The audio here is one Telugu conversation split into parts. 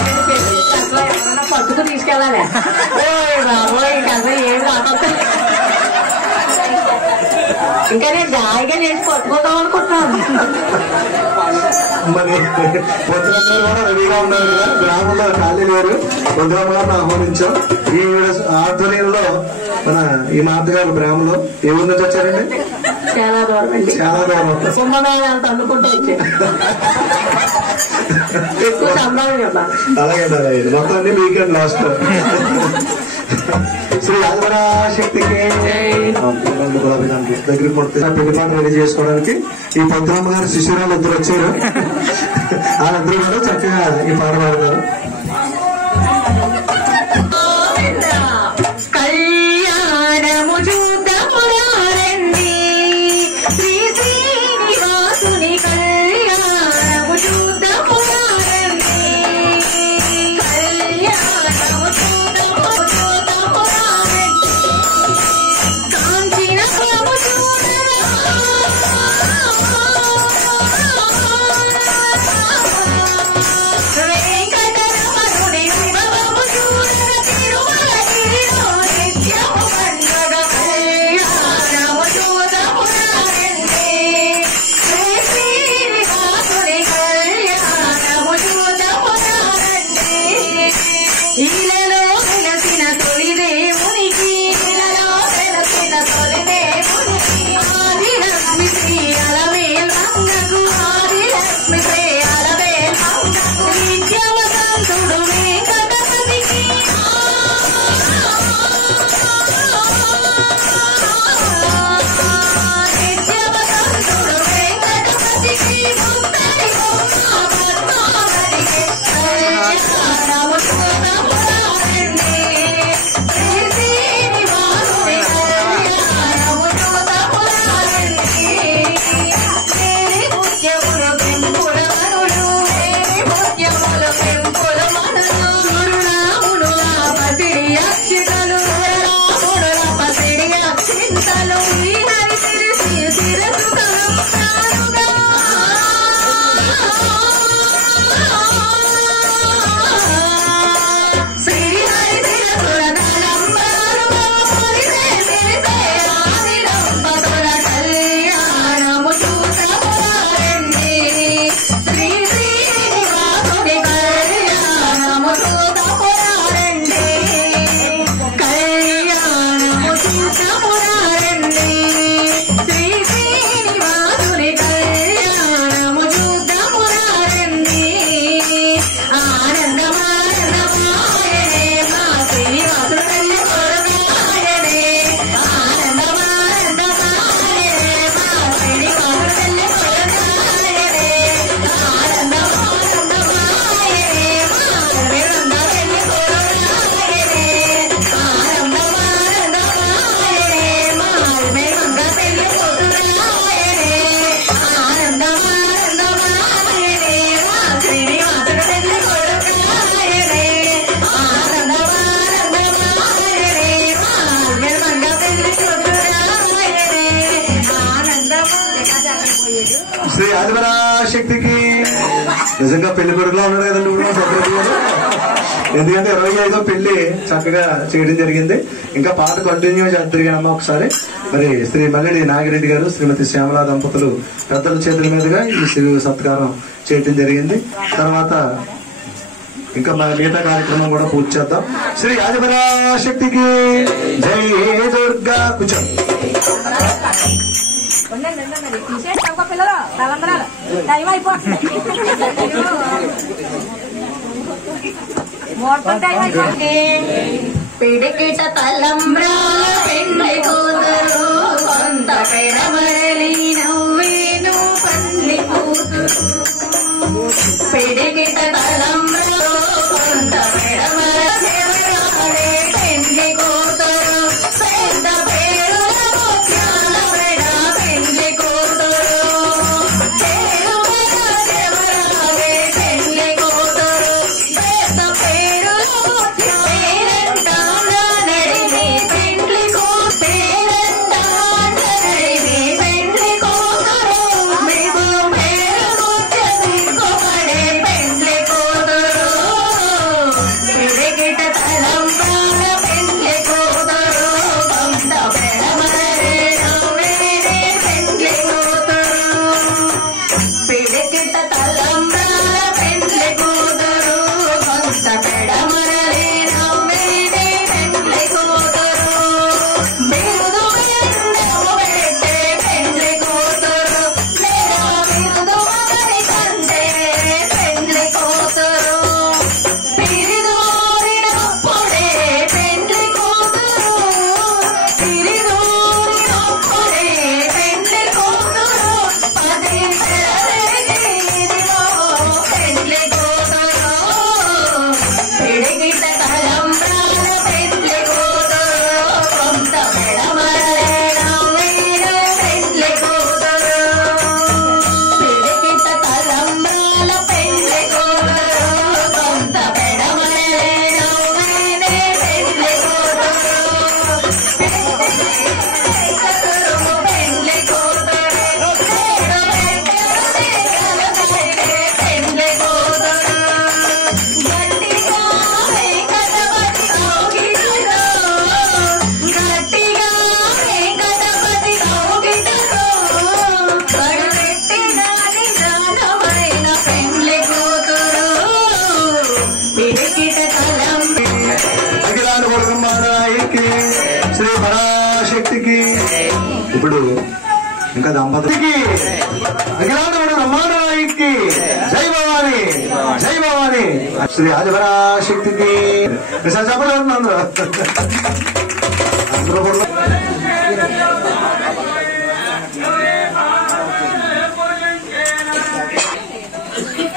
అసలు ఎవరైనా పట్టుకు తీసుకెళ్ళాలి. బాబోయ్ కదా ఏం రాకపోతే ఇంకా నేను జాయిగా చేసి పట్టుకుందాం అనుకుంటున్నాను. మరి పొద్దున కూడా రెడీగా ఉన్నారు కదా, గ్రామంలో ఖాళీ లేరు. రుద్రమ్మగారిని ఆహ్వానించాం. ఈ ఆధ్వర్యంలో మన ఈ మాతగారు గ్రామంలో ఏ ఊరి నుంచి వచ్చారండి? చాలా దూరం అండి. చాలా దూరం. సింహమేళ అంత అనుకుంటూ వచ్చి ఎక్కువ సంబంధం కదా. అలాగే మొత్తం అన్ని వీకెండ్ లాస్ట్. శ్రీ ఆదిపరాశక్తికి దగ్గరికి కొడితే పెళ్లి పాట రెడీ చేసుకోవడానికి ఈ పొద్దునమ్మ గారి శిష్యురాలు ఇద్దరు వచ్చారు. వాళ్ళిద్దరు కూడా చక్కగా ఈ పాట పాడతారు. కళ్యాణము చూద్దామురారండి శ్రీ శ్రీనివాసుని కళ్యాణము చూద్దామురారండి కళ్యాణము చూద్దామురారండి కాంచీనము వెంకటరమణుడి శివము చూడగా తిరుమల గిరిలో నిత్యము పండుగ కళ్యాణము చూద్దామురారండి శ్రీ శ్రీనివాసుని కళ్యాణము చూద్దామురారండి ఇలలో వెలసిన తొలి దేవునికి ఇలలో వెలసిన తొలి దేవునికి ఆదిలక్ష్మి శ్రీ అలవేల్ మంగకు ఆదిలక్ష్మి శ్రీ అలవేల్ మంగకు నిత్యవసంతుడు వెంకటపతికి నిత్యవసంతుడు వెంకటపతికి ముత్తడి బొమ్మ పద్మావతికి కళ్యాణము చూద్దామురారండి శ్రీ శ్రీనివాసుని కళ్యాణము చూద్దామురారండి మేరీ ముత్యములు పెంపుల మనులు మేరీ ముత్యములు పెంపుల మనులు సురునాములు ఆ పసిడి అక్షితలు సురరాముడు ఆ పసిడి అక్షింతలు ఈ హరి శిరసి శిరసు కలంకారుగా శ్రీహరి శిరసుల తలంబరుగా మురిసే మెరిసే ఆదిదంపతుల కళ్యాణము చూద్దామురారండి శ్రీ శ్రీనివాసుని కళ్యాణము చూద్దామురారండి కళ్యాణము చూద్దామురారండి శ్రీ శ్రీనివాసుని కళ్యాణము చూద్దామురారండి ఆనందమానందమాయనే మా శ్రీనివాసుడు తల్లి కొడుకాయనే ఆనందమానందమాయనే మా శ్రీనివాసుడు తల్లి కొడుకాయనే ఆనందమానందమాయనే మా శ్రీరంగ తల్లి కొడుకాయనే ఆనందమానందమాయనే మా శ్రీరంగ తల్లి కొడుకాయనే ఆనందమానందమాయనే మా శ్రీనివాసుడు తల్లి కొడుకాయనే ఆనందమానందమాయనే మా శ్రీరంగ తల్లి కొడుకాయనే ఆనందమానందమాయనే. శ్రీ ఆదిపరాశక్తికి నిజంగా పెళ్లి కొడుకులా ఉన్నాడు కదండి ఇప్పుడు సత్యవతి గారు. ఎందుకంటే 25వ పెళ్లి చక్కగా చేయడం జరిగింది. ఇంకా పాట కంటిన్యూ చేద్దరిగానమ్మా ఒకసారి. మరి శ్రీ మల్లెడి నాగిరెడ్డి గారు శ్రీమతి శ్యామల దంపతులు పెద్దల చేతుల మీదుగా ఈ శివ సత్కారం చేయడం జరిగింది. తర్వాత ఇంకా మన మిగతా కార్యక్రమం కూడా పూర్తి చేద్దాం. శ్రీ ఆదిపరాశక్తికి జై దుర్గా. కూర్చోండి. పిల్లలు తలంబరాలు టైం అయిపోతుంది. మొత్తం టైం అయిపోతుంది. పిడికిట తలంబ్రాల పెండ్లి కూతురు కొంత పెడమరలి నవ్వేను పండ్లి కూతురు పిడికిట తలంబ్రాలు కొంత పెడమరలి పెండ్లి కూతురు పెద్ద పేరుల ముత్యాల పెడ పెండ్లి కూతురు పేరు ఎవరావే పెండ్లి కూతురు పెద్ద పేరుల పేరంటాడా నడిమి పెండ్లి పేరంటాడా నడిమి పెండ్లి కూతురు మీకు పేరు ముత్య సిగ్గుపడే పెండ్లి కూతురు మాతకి, శ్రీ పరాశక్తికి. ఇప్పుడు ఇంకా దంపతికి, అఖిలాండ రమానాయికి జై భవాని, జై భవాని. శ్రీ ఆదిపరాశక్తికి చెప్పలేదు అందరూ.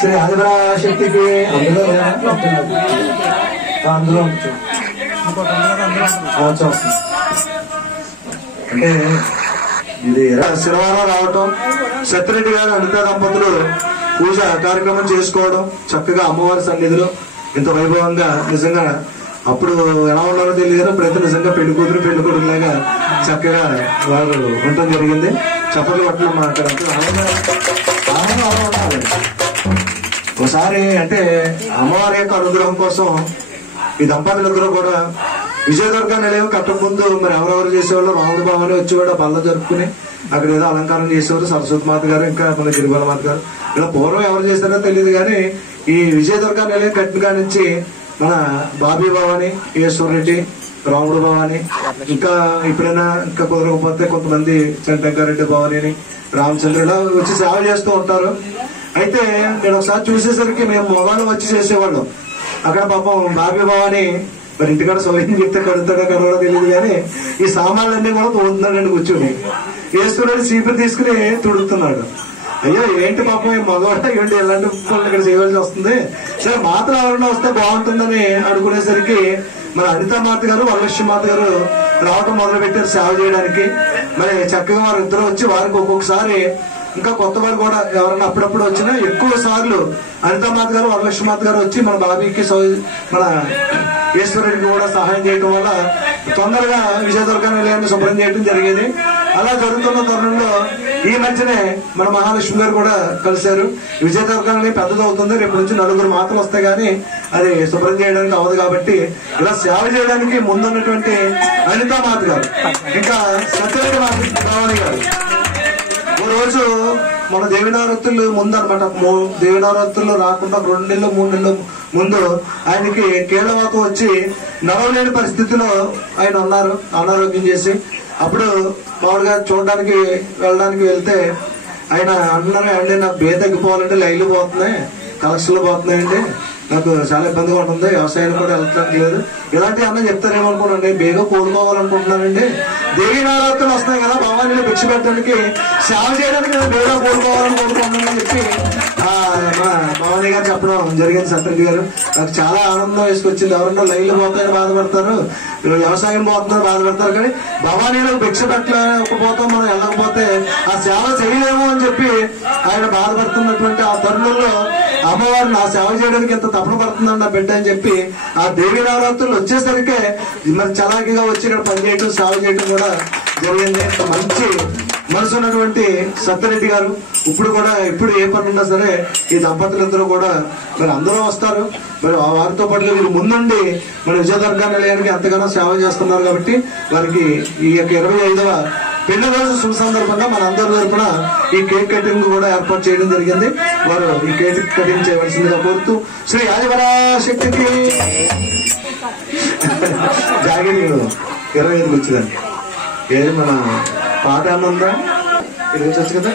శ్రీ ఆదిపరాశక్తికి అందులో అంటే ఇది శనివారం రావటం, సత్యరెడ్డి గారు అనిత దంపతులు పూజ కార్యక్రమం చేసుకోవడం, చక్కగా అమ్మవారి సన్నిధిలో ఇంత వైభవంగా, నిజంగా అప్పుడు ఎలా ఉన్నారో తెలియదు, ప్రతి నిజంగా పెళ్లి కూతురు పెళ్లి కొడుకులాగా చక్కగా వారు ఉండటం జరిగింది. చప్పట్లు పట్ల మాట్లాడుతూ ఒకసారి అంటే అమ్మవారి యొక్క అనుగ్రహం కోసం ఈ దంపతులందరూ కూడా విజయదుర్గ నిలయం కట్టక ముందు మరి ఎవరెవరు చేసేవాళ్ళు, రాముడు బావని వచ్చేవాడు బల్ల జరుపుకుని అక్కడ ఏదో అలంకారం చేసేవారు. సరస్వతి మాత గారు, ఇంకా మన గిరిబల మాత గారు, ఇలా పూర్వం ఎవరు చేశారో తెలియదు కానీ ఈ విజయదుర్గ నిలయం కట్టిన కాడి నుంచి మన బాబీ భవాని, ఈశ్వర్ రాముడు భవాని, ఇంకా ఎప్పుడైనా ఇంకా కుదరకపోతే కొంతమంది చంటంకారెడ్డి భవాని అని, రామచంద్ర ఇలా వచ్చి సేవ చేస్తూ ఉంటారు. అయితే నేను ఒకసారి చూసేసరికి మేము మొగాలు వచ్చి చేసేవాళ్ళం. అక్కడ పాపం బాబీ భవాని మరి ఇంటికాడ సౌకర్యం చెప్తే కడుగుతాడో కడవడో తెలియదు కానీ ఈ సామాన్లన్నీ కూడా తోడుతున్నాడండి కూర్చొని. ఈశ్వరుడు చీపురు తీసుకుని తుడుతున్నాడు. అయ్యో ఏంటి పాపం మగవాడ ఏంటి ఎలాంటి ఇక్కడ చేయవలసి వస్తుంది, సరే మాత్రం ఎవరైనా వస్తే బాగుంటుందని అనుకునేసరికి మన అనితామాత గారు, వరలక్ష్మి మాత గారు రావటం మొదలు పెట్టారు సేవ చేయడానికి. మరి చక్కగా వారు ఇద్దరు వచ్చి వారికి ఒక్కొక్కసారి ఇంకా కొత్త వారు కూడా ఎవరైనా అప్పుడప్పుడు వచ్చినా ఎక్కువ సార్లు అనితామాత గారు, వరలక్ష్మి మాత గారు వచ్చి మన బాబీకి మన ఈశ్వరుడికి కూడా సహాయం చేయడం వల్ల తొందరగా విజయదుర్గ నిలయాన్ని శుభ్రం చేయడం జరిగేది. అలా జరుగుతున్న తరుణంలో ఈ మధ్యనే మన మహాలక్ష్మి గారు కూడా కలిశారు. విజయదుర్గ నిలయం పెద్దదవుతుంది, రేపు నుంచి 4 మాత్రలు వస్తాయి కానీ అది శుభ్రం చేయడానికి అవ్వదు కాబట్టి ఇలా సేవ చేయడానికి ముందున్నటువంటి అనితామాత గారు, ఇంకా సత్యరెడ్డి భవాని గారు ఓ రోజు మన దేవినవరాత్రులు ముందు అనమాట, దేవినవరాత్రులు రాకుండా 2 నెలలు 3 నెలలు ముందు ఆయనకి కీళ్లవాతం వచ్చి నడవలేని పరిస్థితిలో ఆయన ఉన్నారు, అనారోగ్యం చేసి. అప్పుడు మామూలుగా చూడడానికి వెళ్ళడానికి వెళ్తే ఆయన అంటున్నారు, అండి నాకు బే తగ్గిపోవాలంటే లైన్లు పోతున్నాయి, కలెక్షన్లు పోతున్నాయండి, నాకు చాలా ఇబ్బందిగా ఉంటుంది, వ్యవసాయానికి కూడా వెళ్ళడానికి లేదు, ఇలాంటి అన్న చెప్తారేమో అనుకున్నాండి, బేగా కోలుకోవాలనుకుంటున్నానండి. దేవీ నవరాత్రులు వస్తున్నాయి కదా, భవానీలో భిక్ష పెట్టడానికి సేవ చేయడానికి నేను బేగా కోలుకోవాలని కోరుకుంటున్నానని చెప్పి మా భవానీ గారు చెప్పడం జరిగింది. సత్యరెడ్డి గారు నాకు చాలా ఆనందం వేసుకొచ్చింది. ఎవరన్నా లైన్లు పోతాయని బాధపడతారు, వ్యవసాయం పోతున్నారని బాధపడతారు, కానీ భవానీలో భిక్ష పెట్టలేకపోతాం, మనం వెళ్ళకపోతే ఆ సేవ చేయలేము అని చెప్పి ఆయన బాధపడుతున్నటువంటి ఆ తరుణంలో అమ్మవారిని ఆ సేవ చేయడానికి ఎంత తపన పడుతుందని నా బిడ్డ అని చెప్పి ఆ దేవీ నవరాత్రులు వచ్చేసరికి మరి చలాకీగా వచ్చి ఇక్కడ పనిచేయడం సేవ చేయడం కూడా జరిగింది. మంచి మనసు ఉన్నటువంటి సత్యరెడ్డి గారు ఇప్పుడు కూడా ఎప్పుడు ఏ పని ఉన్నా సరే ఈ దంపతులందరూ కూడా మరి అందరూ వస్తారు. మరి వారితో పాటు వీరు ముందుండి మన విజయదుర్గ నిలయానికి ఎంతగానో సేవ చేస్తున్నారు కాబట్టి వారికి ఈ యొక్క 25వ పెళ్లి రోజు శుభ సందర్భంగా మన అందరి తరపున ఈ కేక్ కటింగ్ కూడా ఏర్పాటు చేయడం జరిగింది. వారు ఈ కేక్ కటింగ్ చేయవలసిందిగా కోరుతూ శ్రీ ఆదిపరాశక్తికి జాగిరి 25కి వచ్చిందండి. ఏది మన పాట అన్నుందా ఇది వచ్చి కదా.